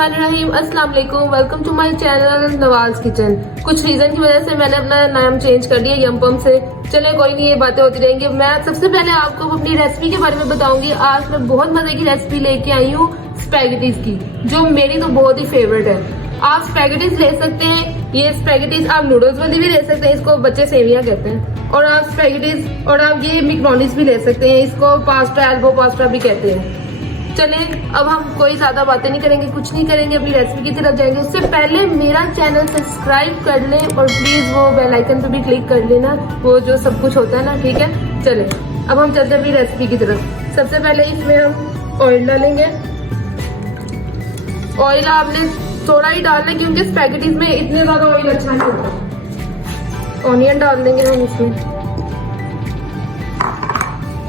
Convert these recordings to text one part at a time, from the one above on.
बिस्मिल्लाहिर्रहमानिर्रहीम, अस्सलाम वालेकुम, welcome to my channel Nawaz kitchen. कुछ रीजन की वजह से मैंने अपना नाम चेंज कर दिया यम पम से। चले कोई नहीं, ये बातें होती रहेंगी। मैं सबसे पहले आपको अपनी रेसिपी के बारे में बताऊंगी। आज मैं बहुत मजे की रेसिपी लेके आई हूँ स्पैगेटीज की, जो मेरी तो बहुत ही फेवरेट है। आप स्पैगेटीज ले सकते हैं, ये स्पैगेटीज आप नूडल्स वाली भी ले सकते हैं, इसको बच्चे सेवियां कहते हैं। और आप स्पैगेटीज और आप ये मैकरोनीज भी ले सकते हैं, इसको पास्ता एल्बो पास्ता भी कहते हैं। चले अब हम कोई ज्यादा बातें नहीं करेंगे, कुछ नहीं करेंगे, अपनी रेसिपी की तरफ जाएंगे। उससे पहले मेरा चैनल सब्सक्राइब कर लें और प्लीज वो बेल आइकन पे भी क्लिक कर लेना, वो जो सब कुछ होता है ना, ठीक है। चले अब हम चलते हैं अपनी रेसिपी की तरफ। सबसे पहले इसमें हम ऑयल डालेंगे। ऑयल आपने थोड़ा ही डालना है क्योंकि स्पैगेटीज में इतने ज्यादा ऑयल अच्छा नहीं होता। ऑनियन डाल देंगे हम इसमें।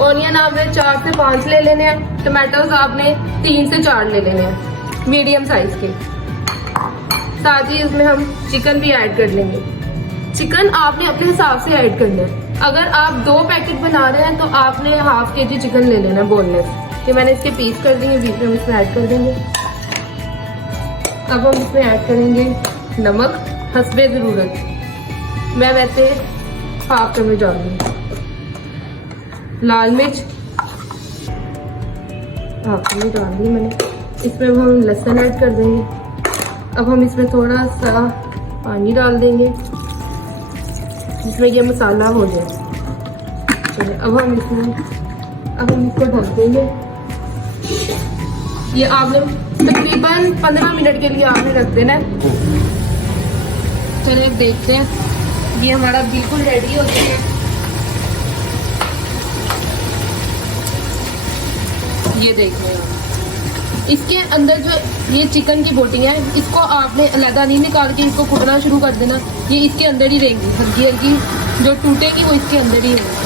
ऑनियन आपने 4 से 5 ले लेने हैं। टमाटोज आपने 3 से 4 ले लेने हैं, मीडियम साइज के। साथ ही इसमें हम चिकन भी ऐड कर लेंगे। चिकन आपने अपने हिसाब से ऐड करना है। अगर आप 2 पैकेट बना रहे हैं तो आपने ½ kg चिकन ले लेना बोनलेस। कि मैंने इसके पीस कर दिए, बीच में हम इसमें ऐड कर देंगे। अब हम इसमें ऐड करेंगे नमक हस्बे ज़रूरत। मैं वैसे ½ चम्मच डालूंगी। लाल मिर्च नहीं डाल दी मैंने। इसमें हम लहसुन ऐड कर देंगे। अब हम इसमें थोड़ा सा पानी डाल देंगे जिसमें ये मसाला हो जाए। चलिए अब हम इसको ढक देंगे। ये आपने तकरीबन 15 मिनट के लिए आपने रख देना है। चलिए देखते हैं, ये हमारा बिल्कुल रेडी हो गया है। ये देखिए, इसके अंदर जो ये चिकन की बोटी है, इसको आपने अलग नहीं निकाल के इसको कुटना शुरू कर देना। ये इसके अंदर ही रहेंगी, हल्की हल्की जो टूटेगी वो इसके अंदर ही रहेगी।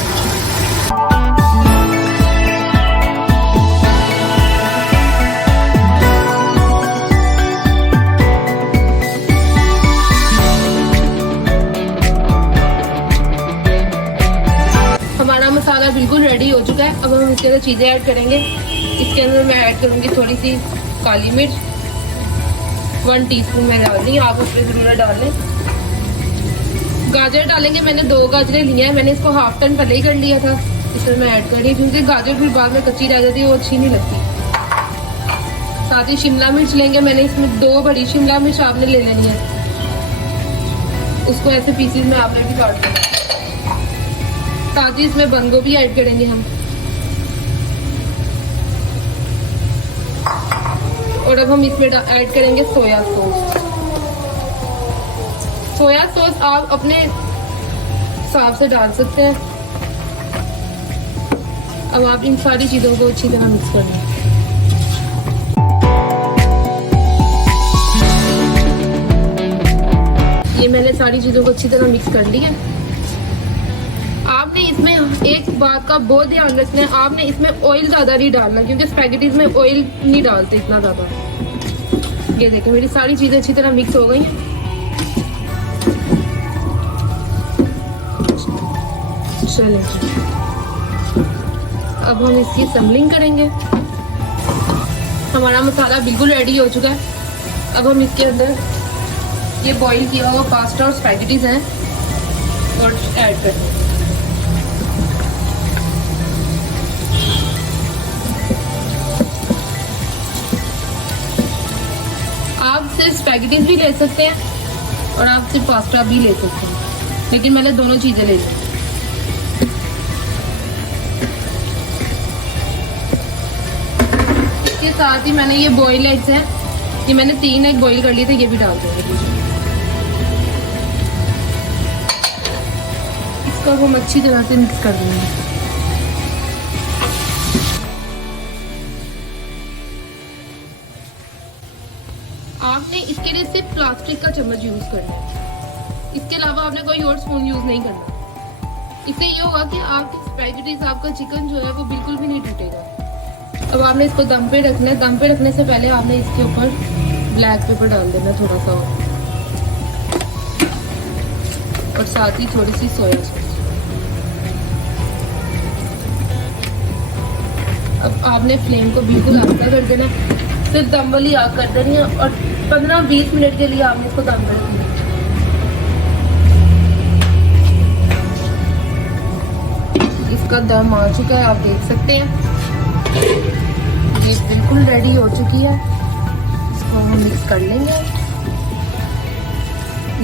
हमारा मसाला बिल्कुल रेडी हो चुका है। अब हम इसके अंदर चीज़ें ऐड करेंगे। इसके अंदर मैं ऐड करूँगी थोड़ी सी काली मिर्च, 1 टीस्पून मैं डाल रही हूँ, आप उस पर ज़रूर डाल लें। गाजर डालेंगे, मैंने 2 गाजरें लिया है। मैंने इसको ½ टन पहले ही कर लिया था, इसमें मैं ऐड कर रही हूँ क्योंकि गाजर फिर बाद में कच्ची रह जाती है, वो अच्छी नहीं लगती। साथ ही शिमला मिर्च लेंगे, मैंने इसमें 2 बड़ी शिमला मिर्च आपने ले लेनी है। उसको ऐसे पीसेज में आपने भी काट देना। साथ ही इसमें बंद गोभी ऐड करेंगे हम। और अब हम इसमें ऐड करेंगे सोया सॉस। सोया सॉस आप अपने हिसाब से डाल सकते हैं। अब आप इन सारी चीजों को अच्छी तरह मिक्स कर लें। ये मैंने सारी चीजों को अच्छी तरह मिक्स कर लिया। आपने इसमें एक बात का बहुत ध्यान रखना है, आपने इसमें ऑयल ज्यादा नहीं डालना क्योंकि स्पैगेटीज में ऑयल नहीं डालते इतना ज्यादा। ये देखो मेरी सारी चीजें अच्छी तरह मिक्स हो गई। चलिए अब हम इसकी असम्बलिंग करेंगे। हमारा मसाला बिल्कुल रेडी हो चुका है। अब हम इसके अंदर ये बॉईल किया हुआ पास्ता और स्पैगेटीज हैं और ऐड करेंगे। आप सिर्फ स्पैगेटीज भी ले सकते हैं और आप सिर्फ पास्ता भी ले सकते हैं, लेकिन मैंने दोनों चीजें ले ली। इसके साथ ही मैंने ये बॉयल एग्स हैं, ये मैंने 3 एग बॉईल कर लिए थे, ये भी डाल देंगे। इसको हम अच्छी तरह से मिक्स कर देंगे। आपने इसके लिए सिर्फ प्लास्टिक का चम्मच यूज करना है, इसके अलावा आपने कोई और स्पून यूज नहीं करना। इससे ये होगा कि आपकी स्पैगेटीज, आपका चिकन जो है वो बिल्कुल भी नहीं टूटेगा। अब आपने इसको दम पे रखना है। दम पे रखने से पहले आपने इसके ऊपर ब्लैक पेपर डाल देना थोड़ा सा, और साथ ही थोड़ी सी सोया सॉस। अब आपने फ्लेम को बिल्कुल हल्का कर देना। फिर दम वाली आग कर देनी है और 15-20 मिनट के लिए आपने इसको दम कर देना। इसका दम आ चुका है, आप देख सकते हैं ये बिल्कुल रेडी हो चुकी है। इसको हम मिक्स कर लेंगे।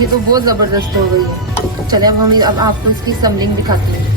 ये तो बहुत ज़बरदस्त हो गई है। चले अब आपको इसकी समलिंग दिखाते हैं।